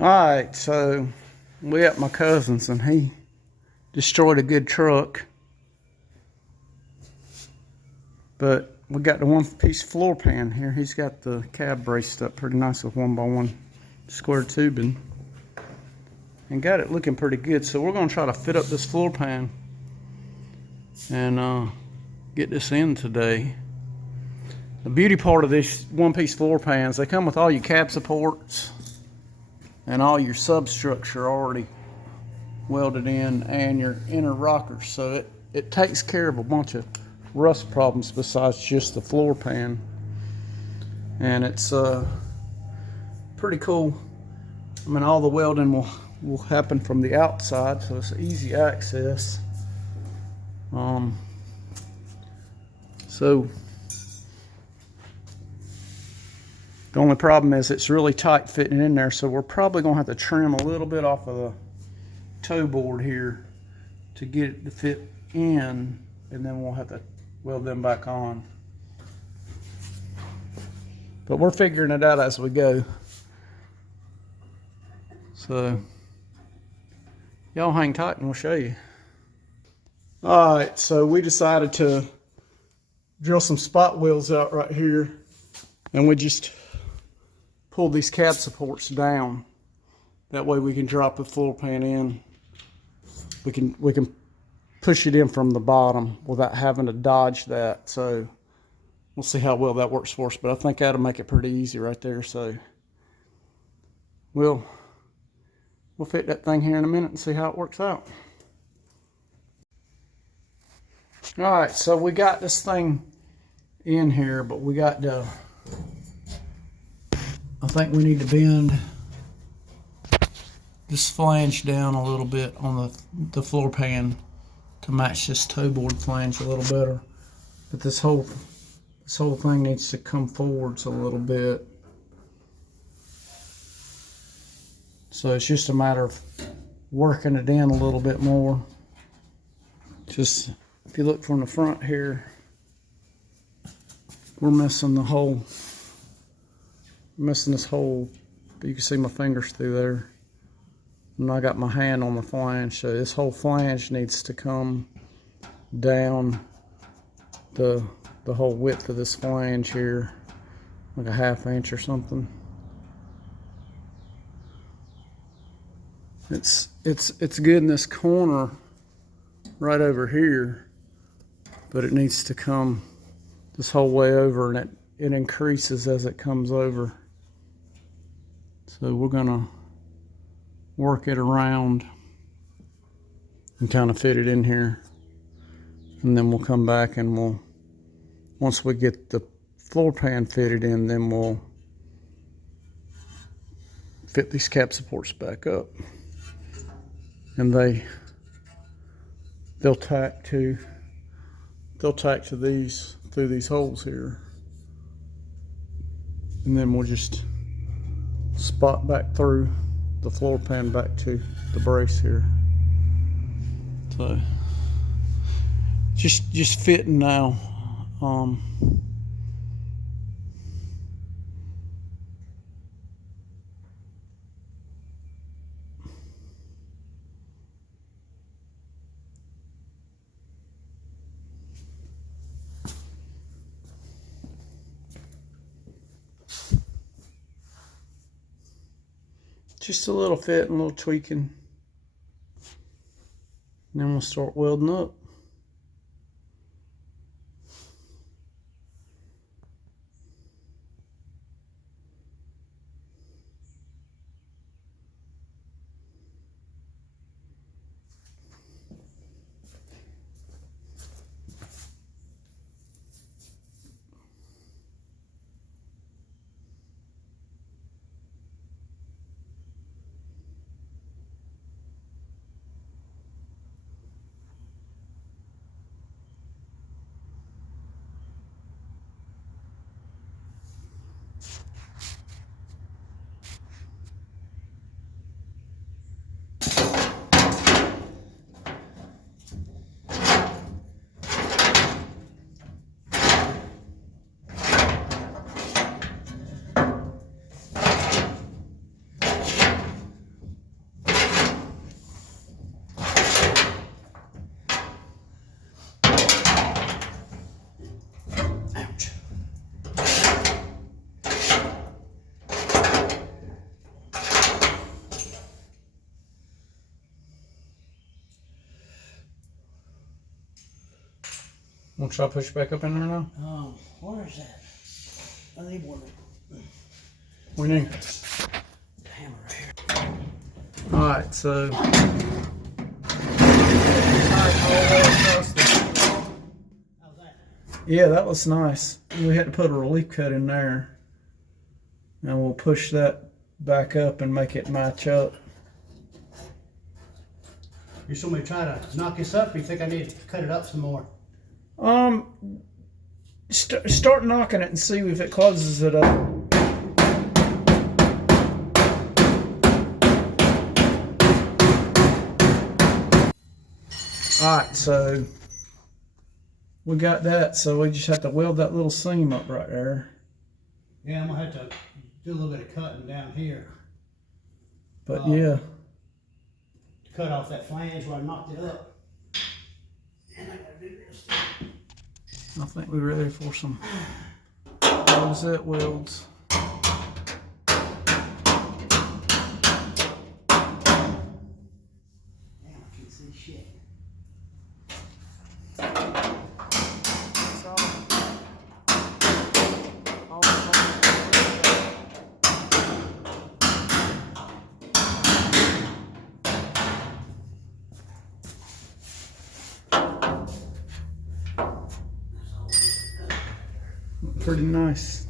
Alright, so we at my cousin's and he destroyed a good truck. But we got the one piece floor pan here. He's got the cab braced up pretty nice with 1x1 square tubing. And got it looking pretty good. So we're gonna try to fit up this floor pan and get this in today. The beauty part of this one piece floor pans, they come with all your cab supports and all your substructure already welded in and your inner rockers. So it takes care of a bunch of rust problems besides just the floor pan. And it's pretty cool. I mean, all the welding will happen from the outside, so it's easy access. So the only problem is it's really tight fitting in there, so we're probably gonna have to trim a little bit off of the toe board here to get it to fit in, and then we'll have to weld them back on. But we're figuring it out as we go. So y'all hang tight and we'll show you. All right, so we decided to drill some spot welds out right here, and we just pull these cab supports down. That way we can drop the floor pan in. We can push it in from the bottom without having to dodge that. So we'll see how well that works for us, but I think that'll make it pretty easy right there. So we'll fit that thing here in a minute and see how it works out. All right, so we got this thing in here, but we got to, I think we need to bend this flange down a little bit on the floor pan to match this toe board flange a little better. But this whole thing needs to come forwards a little bit. So it's just a matter of working it in a little bit more. Just, if you look from the front here, we're missing the hole. Missing this hole, but you can see my fingers through there. And I got my hand on the flange, so this whole flange needs to come down the whole width of this flange here, like a 1/2 inch or something. It's good in this corner right over here, but it needs to come this whole way over, and it increases as it comes over. So we're gonna work it around and kind of fit it in here, and then we'll come back and once we get the floor pan fitted in, then we'll fit these cap supports back up, and they'll tack to these through these holes here, and then we'll just spot back through the floor pan back to the brace here. So just fitting now. Just a little fit and a little tweaking, and then we'll start welding up. Want to try to push back up in there now? Where is that? I need one. We need. Hammer right here. Alright, so. How's that? Yeah, that was nice. We had to put a relief cut in there. And we'll push that back up and make it match up. You still want me to try to knock this up, or you think I need to cut it up some more? Start knocking it and see if it closes it up. Alright, so we got that, so we just have to weld that little seam up right there. Yeah, I'm gonna have to do a little bit of cutting down here. But yeah. To cut off that flange where I knocked it up. And I gotta do this. I think we're ready for some rosette welds. Damn, I can't see shit. Pretty nice.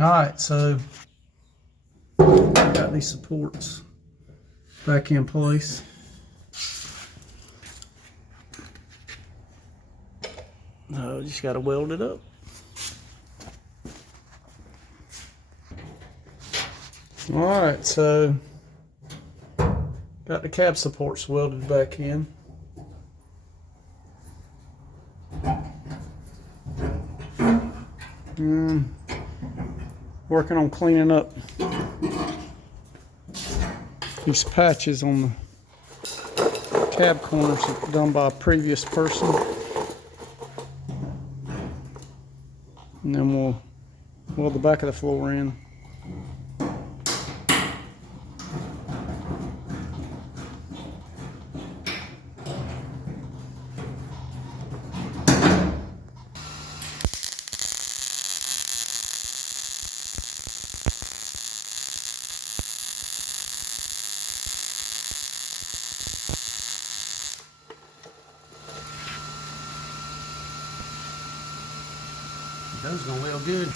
Alright, so got these supports back in place. So just got to weld it up. Alright, so got the cab supports welded back in. Working on cleaning up these patches on the cab corners done by a previous person. And then we'll weld the back of the floor in. Those gonna weld good.